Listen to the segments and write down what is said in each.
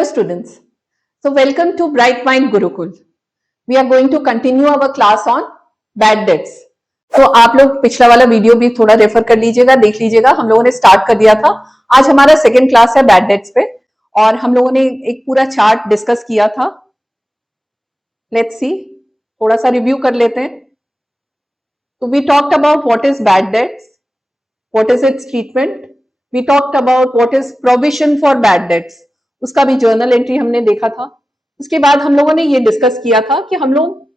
Hello students. So welcome to Bright Mind Gurukul. We are going to continue our class on bad debts. तो आप लोग पिछला वाला video भी थोड़ा रेफर कर लीजिएगा, देख लीजिएगा. हम लोगों ने स्टार्ट कर दिया था. आज हमारा सेकेंड क्लास है बैड डेट्स पे और हम लोगों ने एक पूरा चार्ट डिस्कस किया था. लेट्स सी, थोड़ा सा रिव्यू कर लेते हैं. तो we talked about what is bad debts, what is its treatment. We talked about what is provision for bad debts, उसका भी जर्नल एंट्री हमने देखा था. उसके बाद हम लोगों ने ये डिस्कस किया था कि हम लोग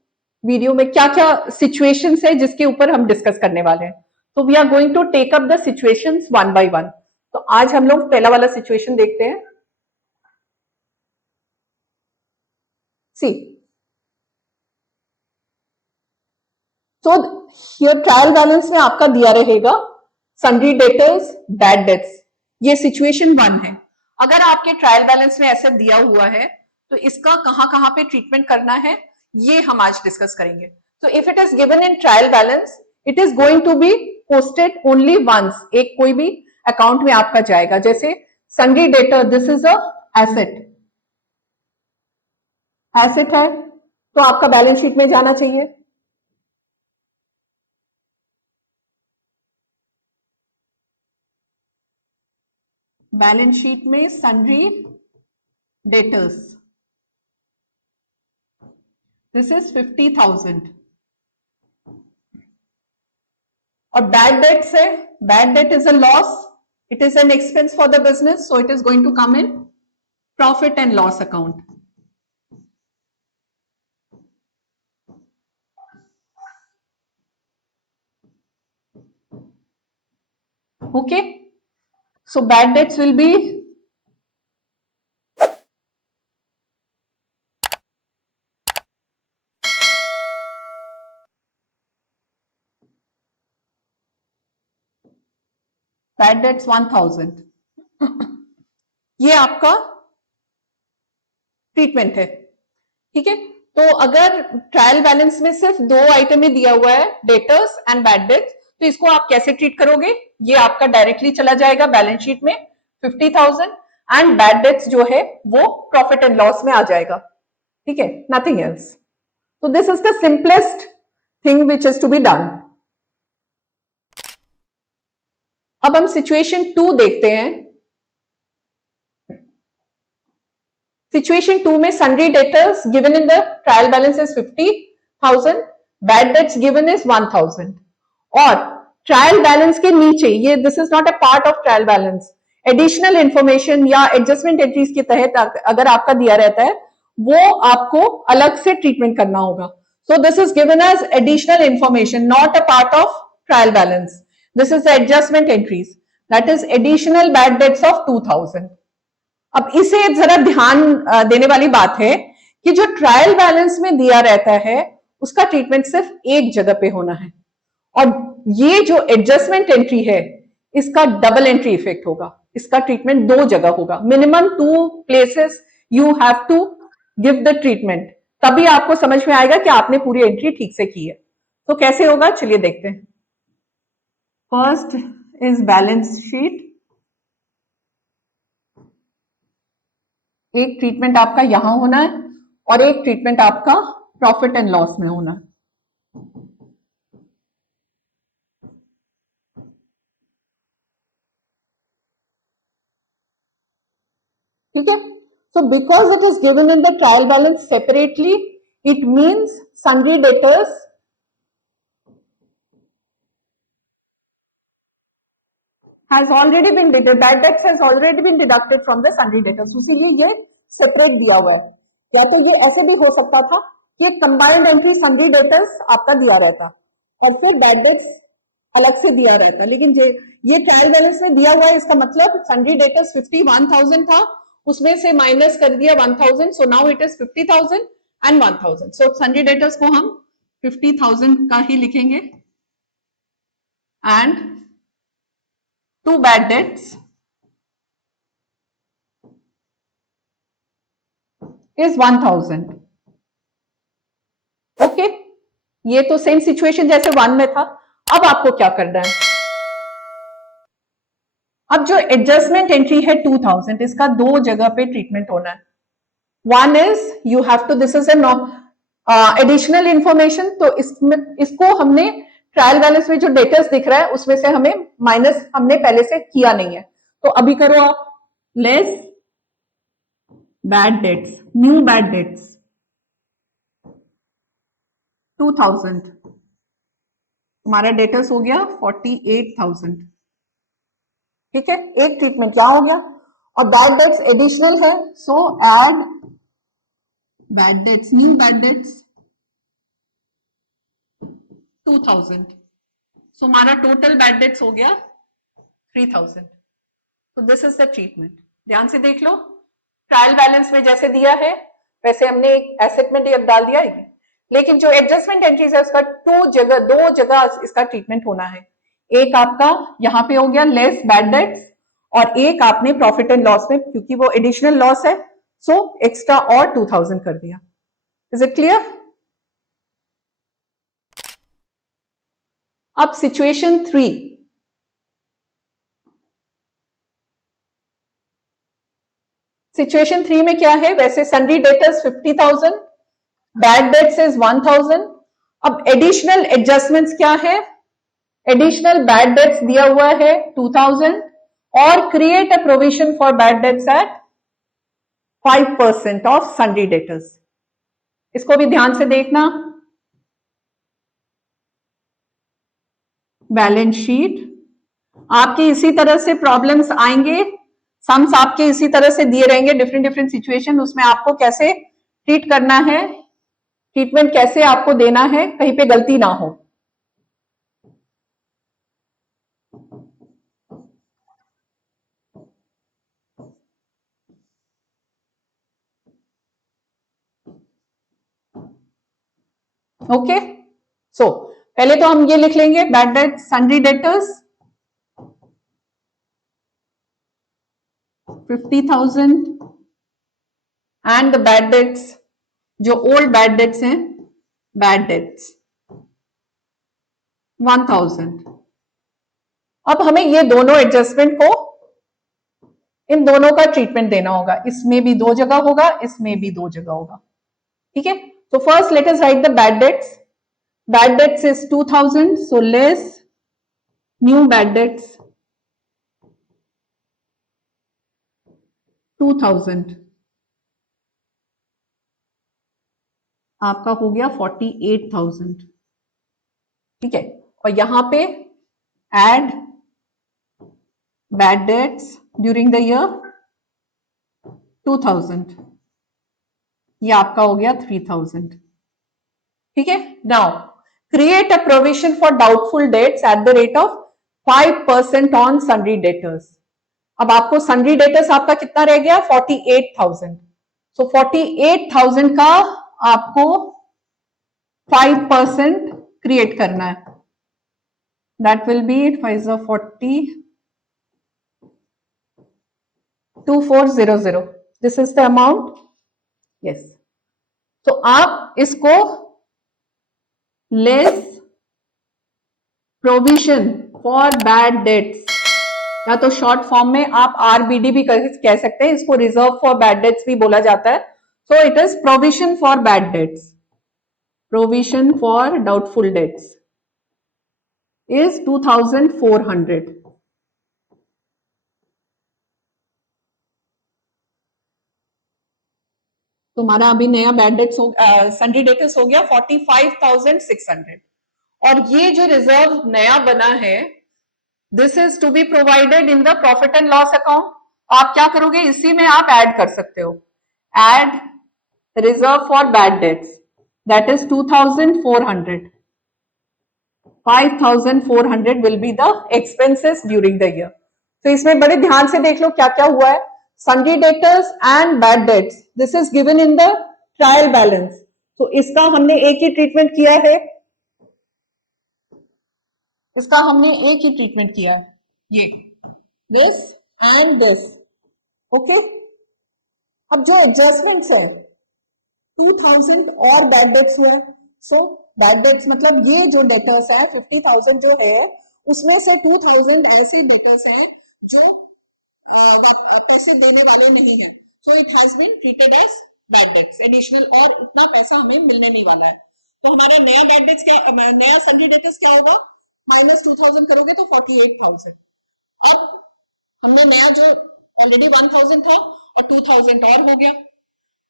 वीडियो में क्या क्या सिचुएशंस है जिसके ऊपर हम डिस्कस करने वाले हैं. तो we are going to take up the situations one by one. तो आज हम लोग पहला वाला सिचुएशन देखते हैं. सी, तो हियर ट्रायल बैलेंस में आपका दिया रहेगा सन्ड्री डेटर्स, बैड डेट्स. ये सिचुएशन वन है. अगर आपके ट्रायल बैलेंस में ऐसे दिया हुआ है तो इसका कहां कहां पे ट्रीटमेंट करना है ये हम आज डिस्कस करेंगे. तो if it is given in trial balance, it is going to be posted only once. एक कोई भी अकाउंट में आपका जाएगा. जैसे sundry debtor, this is a asset. Asset है तो आपका बैलेंस शीट में जाना चाहिए. बैलेंस शीट में सन्ड्री डेटर्स, दिस इज 50,000. और बैड डेट्स है, bad debt is a loss, it is an expense for the business, so it is going to come in profit and loss account. Okay, so bad debts will be bad debts 1,000. ये आपका treatment है. ठीक है, तो अगर trial balance में सिर्फ दो आइटम में दिया हुआ है, डेटर्स एंड बैड डेट्स, तो इसको आप कैसे ट्रीट करोगे? ये आपका डायरेक्टली चला जाएगा बैलेंस शीट में 50,000 एंड बैड डेट्स जो है वो प्रॉफिट एंड लॉस में आ जाएगा. ठीक है, नथिंग एल्स. तो this is the simplest thing which is to be done. अब हम सिचुएशन 2 देखते हैं. सिचुएशन 2 में sundry debtors given in the trial balance is 50,000, bad debts given is 1,000. और ट्रायल बैलेंस के नीचे, ये this is not a part of trial balance, additional information या एडजस्टमेंट एंट्रीज के तहत अगर आपका दिया रहता है वो आपको अलग से ट्रीटमेंट करना होगा. So this is given as additional information, not a part of trial balance. This is the adjustment entries, that is additional bad debts of 2,000. अब इसे जरा ध्यान देने वाली बात है कि जो ट्रायल बैलेंस में दिया रहता है उसका ट्रीटमेंट सिर्फ एक जगह पे होना है, और ये जो एडजस्टमेंट एंट्री है इसका डबल एंट्री इफेक्ट होगा. इसका ट्रीटमेंट दो जगह होगा. Minimum 2 places you have to give the treatment, तभी आपको समझ में आएगा कि आपने पूरी एंट्री ठीक से की है. तो कैसे होगा, चलिए देखते हैं. First is balance sheet. एक ट्रीटमेंट आपका यहां होना है और एक ट्रीटमेंट आपका प्रॉफिट एंड लॉस में होना है. ठीक है, so because it is given in the trial balance separately, it means sundry debtors has already been deducted, bad debts has already been deducted from the sundry debtors. इसीलिए ये separate दिया हुआ है. या तो ये ऐसे भी हो सकता था कि एक कंबाइंड एंट्री सन्ड्री डेटर्स आपका दिया रहता और फिर बैड डेट्स अलग से दिया रहता, लेकिन ये ट्रायल बैलेंस में दिया हुआ है. इसका मतलब सन्ड्री डेटर्स 51,000 था, उसमें से माइनस कर दिया 1,000, so now it is 50,000 and 1,000. So sundry debtors को हम 50,000 का ही लिखेंगे and 2 bad debts is 1,000. Okay, ये तो सेम सिचुएशन जैसे 1 में था. अब आपको क्या करना है, अब जो एडजस्टमेंट एंट्री है 2000, इसका दो जगह पे ट्रीटमेंट होना है. One is you have to, this is additional information, तो इसको हमने ट्रायल बैलेंस में जो डेटर्स दिख रहा है उसमें से हमें माइनस हमने पहले से किया नहीं है, तो अभी करो आप less bad debts, new bad debts 2000, तुम्हारा डेटर्स हो गया 48,000। ठीक है, एक ट्रीटमेंट क्या हो गया, और बैड डेट्स एडिशनल है, so add bad debts, new bad debts 2000, so हमारा टोटल बैड डेट्स हो गया 3000। तो दिस इज द ट्रीटमेंट। ध्यान से देख लो, ट्रायल बैलेंस में जैसे दिया है वैसे हमने एक एसेट में डाल दिया है, लेकिन जो एडजस्टमेंट एंट्रीज है उसका दो जगह इसका ट्रीटमेंट होना है। एक आपका यहां पे हो गया लेस बैड डेट्स, और एक आपने प्रॉफिट एंड लॉस में, क्योंकि वो एडिशनल लॉस है, सो एक्स्ट्रा और 2000 कर दिया। Is it clear? अब सिचुएशन 3, सिचुएशन 3 में क्या है, वैसे sundry debtors 50,000, bad dates is 1000। अब एडिशनल एडजस्टमेंट्स क्या है, एडिशनल बैड डेट्स दिया हुआ है 2000, और create a provision for bad debts at 5% of sundry debtors. इसको भी ध्यान से देखना, बैलेंस शीट आपकी इसी तरह से प्रॉब्लम्स आएंगे, सम्स आपके इसी तरह से दिए रहेंगे, डिफरेंट डिफरेंट सिचुएशन, उसमें आपको कैसे ट्रीट करना है, ट्रीटमेंट कैसे आपको देना है, कहीं पे गलती ना हो। ओके, सो पहले तो हम ये लिख लेंगे, bad debt sundry debtors 50,000 and the bad debts, जो ओल्ड बैड डेट्स हैं, बैड डेट्स 1000। अब हमें ये दोनों एडजस्टमेंट को, इन दोनों का ट्रीटमेंट देना होगा, इसमें भी 2 जगह होगा, इसमें भी 2 जगह होगा। ठीक है, तो first let us right the bad debts, bad debts is 2000, so less new bad debts 2000, आपका हो गया 48,000। ठीक है, और यहां पे add bad debts during the year 2000, ये आपका हो गया 3000। ठीक है, now create a provision for doubtful debts at the rate of 5% on sundry debtors. अब आपको सन्ड्री डेटर्स आपका कितना रह गया, 48,000, सो 48,000 का आपको 5% क्रिएट करना है, that will be 5 40 2400, this is the amount. Yes, तो आप इसको less provision for bad dates, या तो शॉर्ट फॉर्म में आप आरबीडी भी कह सकते हैं, इसको रिजर्व फॉर बैड डेट्स भी बोला जाता है, so it is provision for bad dates, provision for doubtful dates is 2400। तुम्हारा अभी नया बैड डेट्स सन्ड्री डेटर्स हो गया 45,600, और ये जो रिजर्व नया बना है, this is to be provided in the profit and loss account. आप क्या करोगे, इसी में आप ऐड कर सकते हो, add reserve for bad debts, that is 2400, 5,400 will be the expenses during the year. तो इसमें बड़े ध्यान से देख लो क्या क्या हुआ है, sundry debtors and bad debts, this is given in the trial balance, तो इसका हमने एक ही ट्रीटमेंट किया है, इसका हमने एक ही ट्रीटमेंट किया है, ये दिस एंड दिस। ओके, अब जो एडजस्टमेंट्स है 2000 और बैड डेट्स हुआ है, सो बैड डेट्स मतलब ये जो डेटर्स है 50,000 जो है, उसमें से 2000 ऐसे डेटर्स हैं जो पैसे देने वाले नहीं है, so it has been treated as bad debts additional, और इतना पैसा हमें मिलने नहीं वाला है। तो हमारा नया बैड डेट्स क्या, नया सन्ड्री डेटर्स क्या होगा, -2000 करोगे तो 48,000। अब हमने नया जो ऑलरेडी 1000 था और 2000 और हो गया।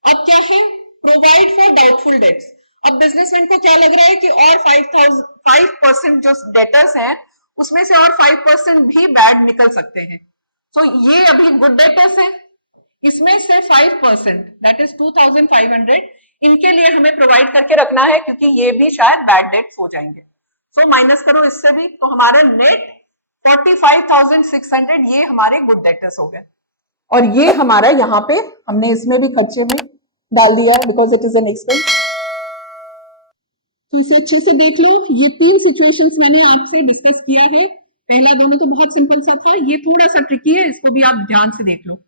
अब क्या है, प्रोवाइड फॉर डाउटफुल डेट्स। अब बिजनेसमैन को क्या लग रहा है कि और 5% जो डेटर्स हैं उसमें से और 5% भी बैड निकल सकते हैं। तो ये अभी गुड डेटर्स हैं, इसमें से 5% दैट इज 2500 इनके लिए हमें प्रोवाइड करके रखना है, क्योंकि ये भी शायद बैड डेट्स हो जाएंगे। सो माइनस करो इससे भी, तो हमारा नेट 45,600 ये हमारे गुड डेटर्स हो गए। और ये हमारा यहाँ पे हमने इसमें भी खर्चे में डाल दिया है because it is an expense. तो इसे अच्छे से देख लो, ये 3 सिचुएशंस मैंने आपसे डिस्कस किया है। पहला दोनों तो बहुत सिंपल सा था, ये थोड़ा सा ट्रिकी है, इसको भी आप ध्यान से देख लो।